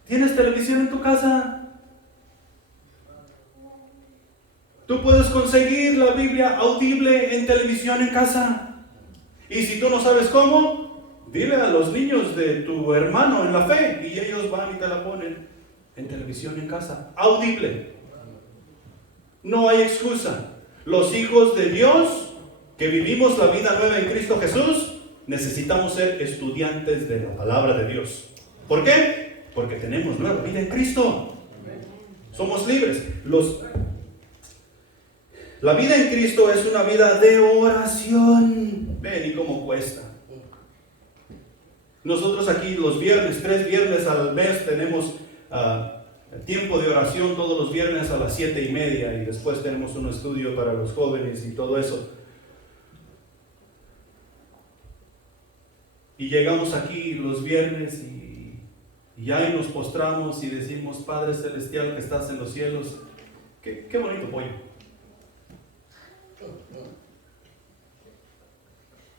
¿tienes televisión en tu casa? Tú puedes conseguir la Biblia audible en televisión en casa. Y si tú no sabes cómo, dile a los niños de tu hermano en la fe y ellos van y te la ponen en televisión en casa, audible. No hay excusa. Los hijos de Dios que vivimos la vida nueva en Cristo Jesús, necesitamos ser estudiantes de la palabra de Dios. ¿Por qué? Porque tenemos nueva vida en Cristo. Somos libres. La vida en Cristo es una vida de oración. Ven, ¿y cómo cuesta? Nosotros aquí los viernes, 3 viernes al mes, tenemos tiempo de oración todos los viernes a las 7:30 y después tenemos un estudio para los jóvenes y todo eso. Y llegamos aquí los viernes y ya nos postramos y decimos, Padre Celestial que estás en los cielos, qué bonito pollo.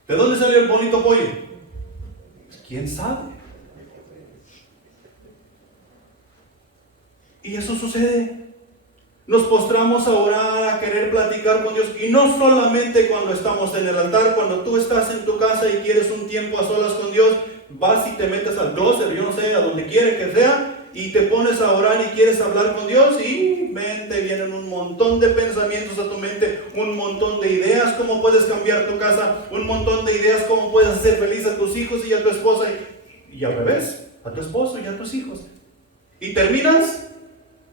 ¿De dónde salió el bonito pollo? ¿Quién sabe? Y eso sucede. Nos postramos a orar, a querer platicar con Dios. Y no solamente cuando estamos en el altar, cuando tú estás en tu casa y quieres un tiempo a solas con Dios, vas y te metes al closet, yo no sé, a donde quiere que sea, y te pones a orar y quieres hablar con Dios y te vienen un montón de pensamientos a tu mente, un montón de ideas cómo puedes cambiar tu casa, un montón de ideas cómo puedes hacer feliz a tus hijos y a tu esposa, y al revés, a tu esposo y a tus hijos. Y terminas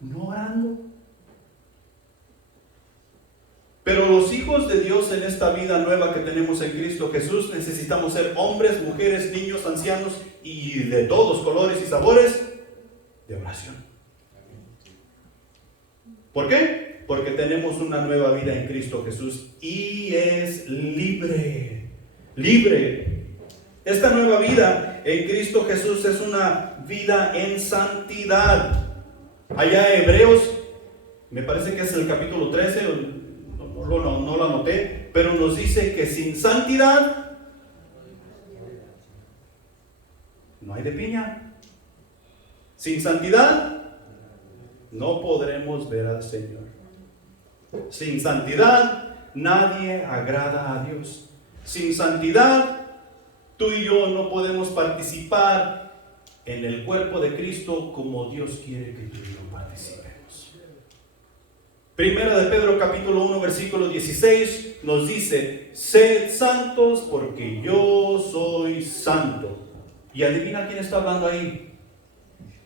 no orando. Pero los hijos de Dios en esta vida nueva que tenemos en Cristo Jesús necesitamos ser hombres, mujeres, niños, ancianos y de todos colores y sabores de oración. ¿Por qué? Porque tenemos una nueva vida en Cristo Jesús y es libre. Libre. Esta nueva vida en Cristo Jesús es una vida en santidad. Allá Hebreos, me parece que es el capítulo 13, no lo anoté, pero nos dice que sin santidad no hay de piña. Sin santidad no podremos ver al Señor. Sin santidad nadie agrada a Dios. Sin santidad tú y yo no podemos participar en el cuerpo de Cristo como Dios quiere que tú y yo participemos. Primera de Pedro capítulo 1 versículo 16 nos dice: sed santos porque yo soy santo. Y adivina quién está hablando ahí.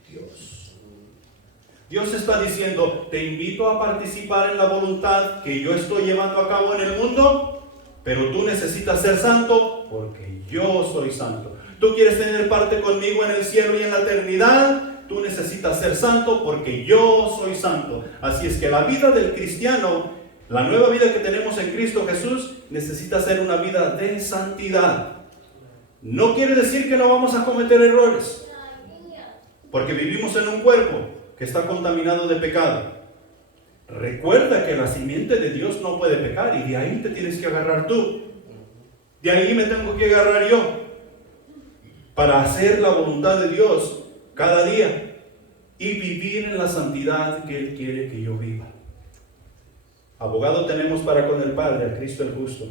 Dios. Dios está diciendo: te invito a participar en la voluntad que yo estoy llevando a cabo en el mundo, pero tú necesitas ser santo porque yo soy santo. Tú quieres tener parte conmigo en el cielo y en la eternidad, tú necesitas ser santo porque yo soy santo. Así es que la vida del cristiano, la nueva vida que tenemos en Cristo Jesús, necesita ser una vida de santidad. No quiere decir que no vamos a cometer errores, porque vivimos en un cuerpo que está contaminado de pecado. Recuerda que la simiente de Dios no puede pecar y de ahí te tienes que agarrar tú. De ahí me tengo que agarrar yo para hacer la voluntad de Dios cada día y vivir en la santidad que Él quiere que yo viva. Abogado tenemos para con el Padre, a Cristo el justo.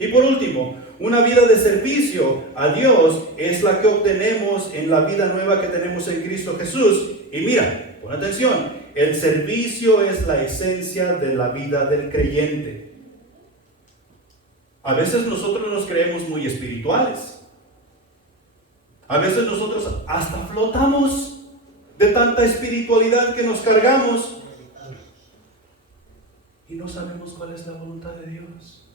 Y por último, una vida de servicio a Dios es la que obtenemos en la vida nueva que tenemos en Cristo Jesús. Y mira, pon atención, el servicio es la esencia de la vida del creyente. A veces nosotros nos creemos muy espirituales. A veces nosotros hasta flotamos de tanta espiritualidad que nos cargamos y no sabemos cuál es la voluntad de Dios.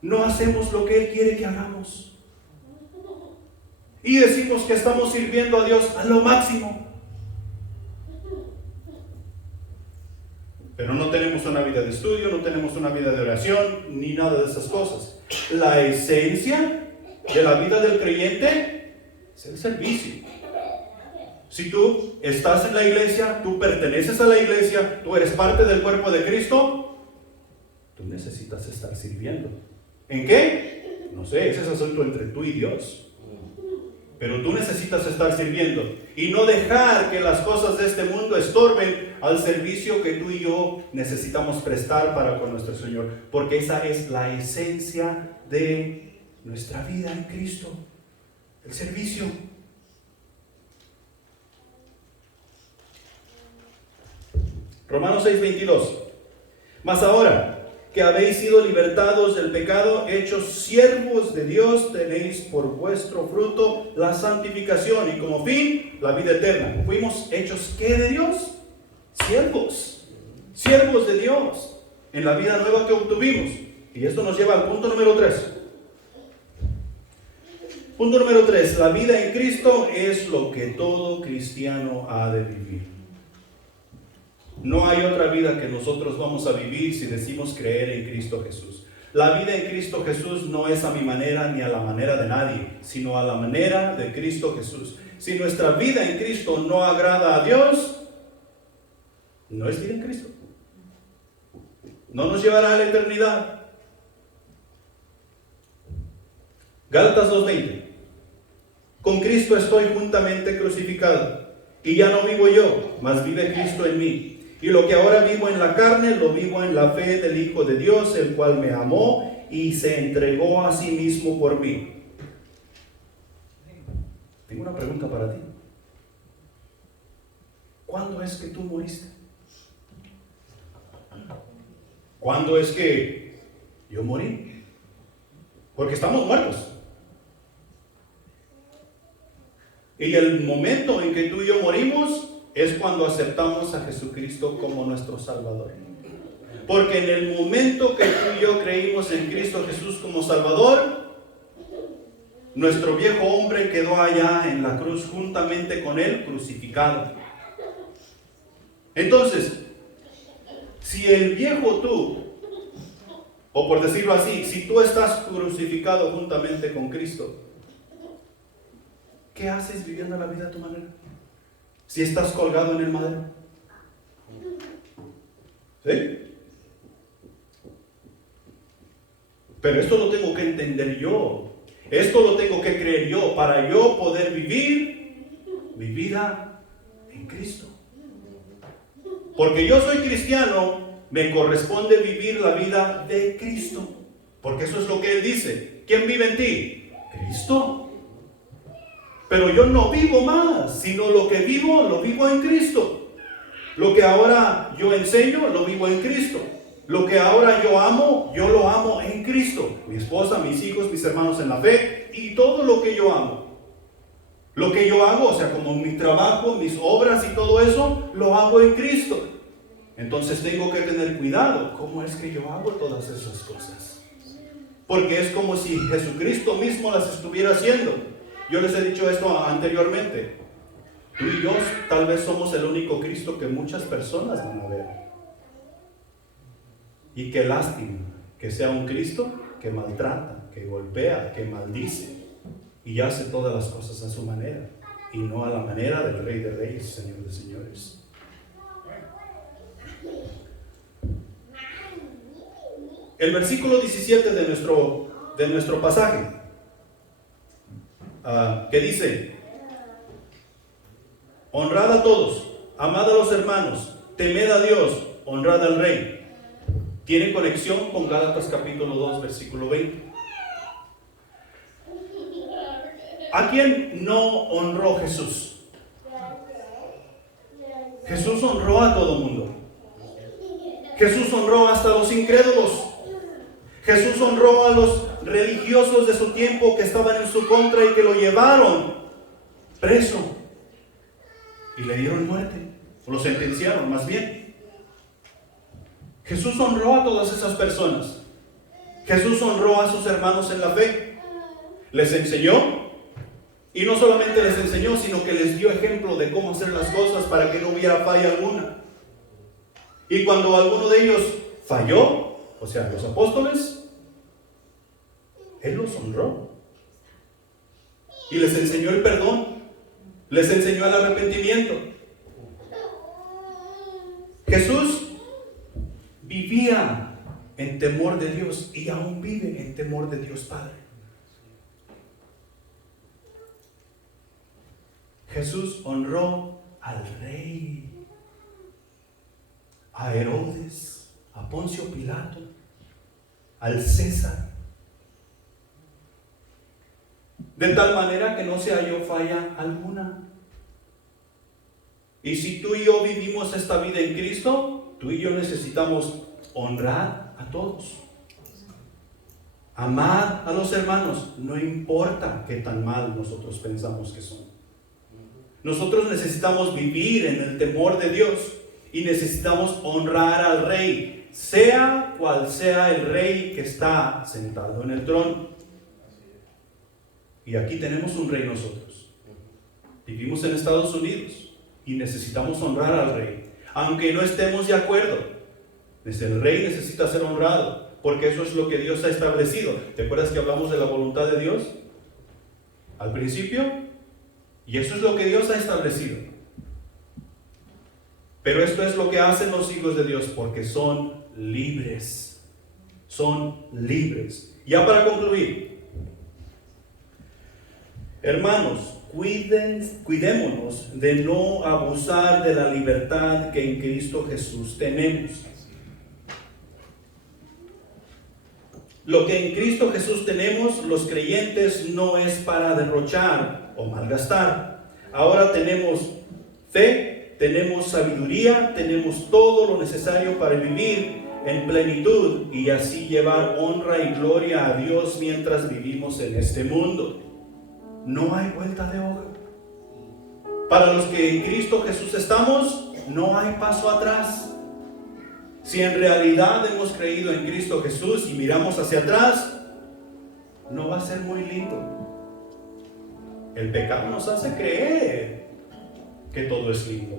No hacemos lo que Él quiere que hagamos. Y decimos que estamos sirviendo a Dios a lo máximo. Pero no tenemos una vida de estudio, no tenemos una vida de oración, ni nada de esas cosas. La esencia de la vida del creyente es el servicio. Si tú estás en la iglesia, tú perteneces a la iglesia, tú eres parte del cuerpo de Cristo, tú necesitas estar sirviendo. ¿En qué? No sé, ese es asunto entre tú y Dios. Pero tú necesitas estar sirviendo y no dejar que las cosas de este mundo estorben al servicio que tú y yo necesitamos prestar para con nuestro Señor, porque esa es la esencia de nuestra vida en Cristo, el servicio. Romanos 6:22. Mas ahora que habéis sido libertados del pecado, hechos siervos de Dios, tenéis por vuestro fruto la santificación y como fin la vida eterna. ¿Fuimos hechos qué de Dios? Siervos. Siervos de Dios en la vida nueva que obtuvimos. Y esto nos lleva al punto número 3. Punto número 3. La vida en Cristo es lo que todo cristiano ha de vivir. No hay otra vida que nosotros vamos a vivir si decimos creer en Cristo Jesús. La vida en Cristo Jesús no es a mi manera ni a la manera de nadie, sino a la manera de Cristo Jesús. Si nuestra vida en Cristo no agrada a Dios, no es vida en Cristo. no nos llevará a la eternidad. Gálatas 2:20. Con Cristo estoy juntamente crucificado, y ya no vivo yo, mas vive Cristo en mí. Y lo que ahora vivo en la carne, lo vivo en la fe del Hijo de Dios, el cual me amó y se entregó a sí mismo por mí. Tengo una pregunta para ti. ¿Cuándo es que tú moriste? ¿Cuándo es que yo morí? Porque estamos muertos. Y el momento en que tú y yo morimos es cuando aceptamos a Jesucristo como nuestro Salvador. Porque en el momento que tú y yo creímos en Cristo Jesús como Salvador, nuestro viejo hombre quedó allá en la cruz juntamente con Él, crucificado. Entonces, si el viejo tú, o por decirlo así, si tú estás crucificado juntamente con Cristo, ¿qué haces viviendo la vida a tu manera? Si estás colgado en el madero. ¿Sí? Pero esto lo tengo que entender yo. Esto lo tengo que creer yo para yo poder vivir mi vida en Cristo. Porque yo soy cristiano, me corresponde vivir la vida de Cristo. Porque eso es lo que Él dice. ¿Quién vive en ti? Cristo. Pero yo no vivo más, sino lo que vivo, lo vivo en Cristo. Lo que ahora yo enseño, lo vivo en Cristo. Lo que ahora yo amo, yo lo amo en Cristo. Mi esposa, mis hijos, mis hermanos en la fe y todo lo que yo amo. Lo que yo hago, o sea, como mi trabajo, mis obras y todo eso, lo hago en Cristo. Entonces tengo que tener cuidado. ¿Cómo es que yo hago todas esas cosas? Porque es como si Jesucristo mismo las estuviera haciendo. Yo les he dicho esto anteriormente. Tú y yo tal vez somos el único Cristo que muchas personas van a ver. Y qué lástima que sea un Cristo que maltrata, que golpea, que maldice y hace todas las cosas a su manera y no a la manera del Rey de Reyes, Señor de Señores. El versículo 17 de nuestro pasaje, que dice: honrad a todos, amad a los hermanos, temed a Dios, honrad al Rey. Tiene conexión con Gálatas capítulo 2, versículo 20. ¿A quién no honró Jesús? Jesús honró a todo mundo. Jesús honró hasta a los incrédulos. Jesús honró a los religiosos de su tiempo que estaban en su contra y que lo llevaron preso y le dieron muerte, o lo sentenciaron más bien. Jesús honró a todas esas personas. Jesús honró a sus hermanos en la fe. Les enseñó, y no solamente les enseñó, sino que les dio ejemplo de cómo hacer las cosas para que no hubiera falla alguna. Y cuando alguno de ellos falló, o sea, los apóstoles, Él los honró. Y les enseñó el perdón. Les enseñó el arrepentimiento. Jesús vivía en temor de Dios y aún vive en temor de Dios Padre. Jesús honró al rey, a Herodes, a Poncio Pilato, al César, de tal manera que no se halló falla alguna. Y si tú y yo vivimos esta vida en Cristo, tú y yo necesitamos honrar a todos, amar a los hermanos, no importa qué tan mal nosotros pensamos que son. Nosotros necesitamos vivir en el temor de Dios y necesitamos honrar al Rey, sea cual sea el Rey que está sentado en el trono. Y aquí tenemos un Rey nosotros. Vivimos en Estados Unidos y necesitamos honrar al Rey, aunque no estemos de acuerdo. El Rey necesita ser honrado, porque eso es lo que Dios ha establecido. ¿Te acuerdas que hablamos de la voluntad de Dios al principio? Y eso es lo que Dios ha establecido. Pero esto es lo que hacen los hijos de Dios, porque son libres. Son libres. Ya para concluir, hermanos, cuidémonos de no abusar de la libertad que en Cristo Jesús tenemos. Lo que en Cristo Jesús tenemos, los creyentes, no es para derrochar o malgastar. Ahora tenemos fe, tenemos sabiduría, tenemos todo lo necesario para vivir en plenitud y así llevar honra y gloria a Dios mientras vivimos en este mundo. No hay vuelta de hoja. Para los que en Cristo Jesús estamos, no hay paso atrás. Si en realidad hemos creído en Cristo Jesús y miramos hacia atrás, no va a ser muy lindo. El pecado nos hace creer que todo es lindo,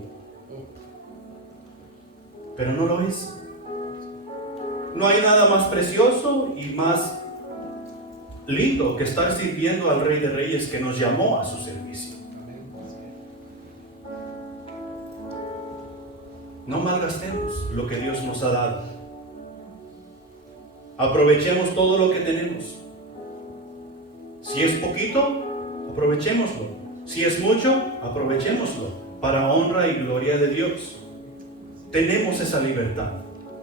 pero no lo es. No hay nada más precioso y más lindo que estar sirviendo al Rey de Reyes que nos llamó a su servicio. No malgastemos lo que Dios nos ha dado. Aprovechemos todo lo que tenemos. Si es poquito, aprovechémoslo. Si es mucho, aprovechémoslo para honra y gloria de Dios. Tenemos esa libertad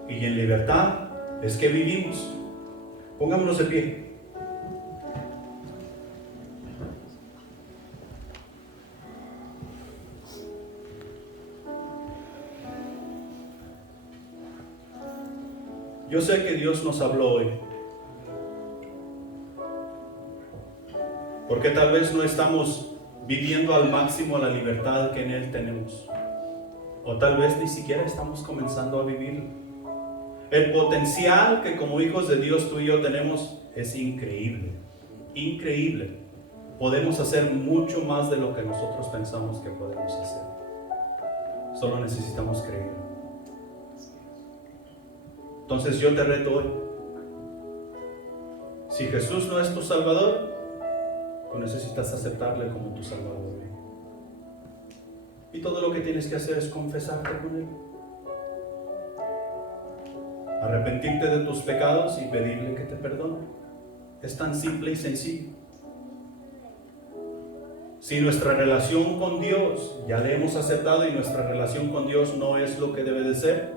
y en libertad es que vivimos. Pongámonos de pie. Yo sé que Dios nos habló hoy, porque tal vez no estamos viviendo al máximo la libertad que en Él tenemos, o tal vez ni siquiera estamos comenzando a vivir. El potencial que como hijos de Dios tú y yo tenemos es increíble, increíble. Podemos hacer mucho más de lo que nosotros pensamos que podemos hacer. Solo necesitamos creer. Entonces yo te reto hoy. Si Jesús no es tu Salvador, tú necesitas aceptarle como tu Salvador. Y todo lo que tienes que hacer es confesarte con Él. Arrepentirte de tus pecados y pedirle que te perdone. Es tan simple y sencillo. Si nuestra relación con Dios ya le hemos aceptado y nuestra relación con Dios no es lo que debe de ser,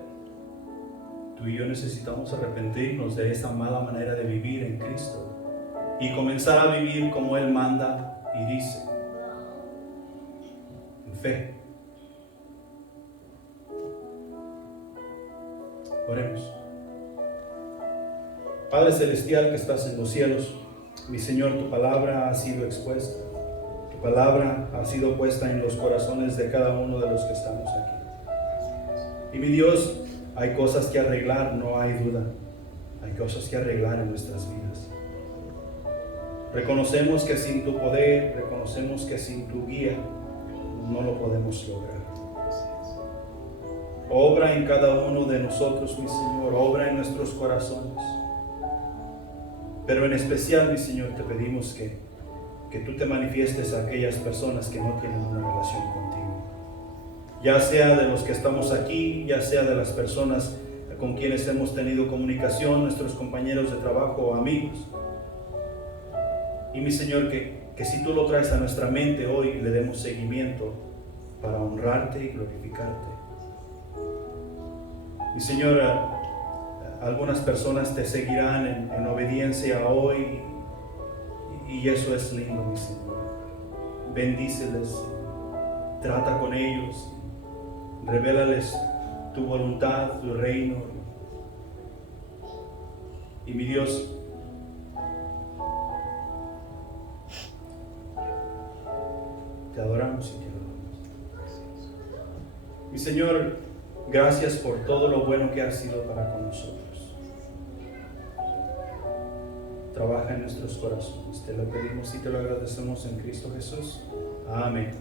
tú y yo necesitamos arrepentirnos de esa mala manera de vivir en Cristo y comenzar a vivir como Él manda y dice, en fe. Oremos. Padre Celestial que estás en los cielos, mi Señor, tu palabra ha sido expuesta, tu palabra ha sido puesta en los corazones de cada uno de los que estamos aquí. Y mi Dios, hay cosas que arreglar, no hay duda. Hay cosas que arreglar en nuestras vidas. Reconocemos que sin tu poder, reconocemos que sin tu guía, no lo podemos lograr. Obra en cada uno de nosotros, mi Señor, obra en nuestros corazones. Pero en especial, mi Señor, te pedimos que tú te manifiestes a aquellas personas que no tienen una relación contigo. Ya sea de los que estamos aquí, ya sea de las personas con quienes hemos tenido comunicación, nuestros compañeros de trabajo o amigos. Y mi Señor, que si tú lo traes a nuestra mente hoy, le demos seguimiento para honrarte y glorificarte. Mi Señor, algunas personas te seguirán en obediencia hoy y eso es lindo, mi Señor. Bendíceles, trata con ellos, revélales tu voluntad, tu reino. Y mi Dios, te adoramos y te adoramos. Mi Señor, gracias por todo lo bueno que has sido para con nosotros. Trabaja en nuestros corazones. Te lo pedimos y te lo agradecemos en Cristo Jesús. Amén.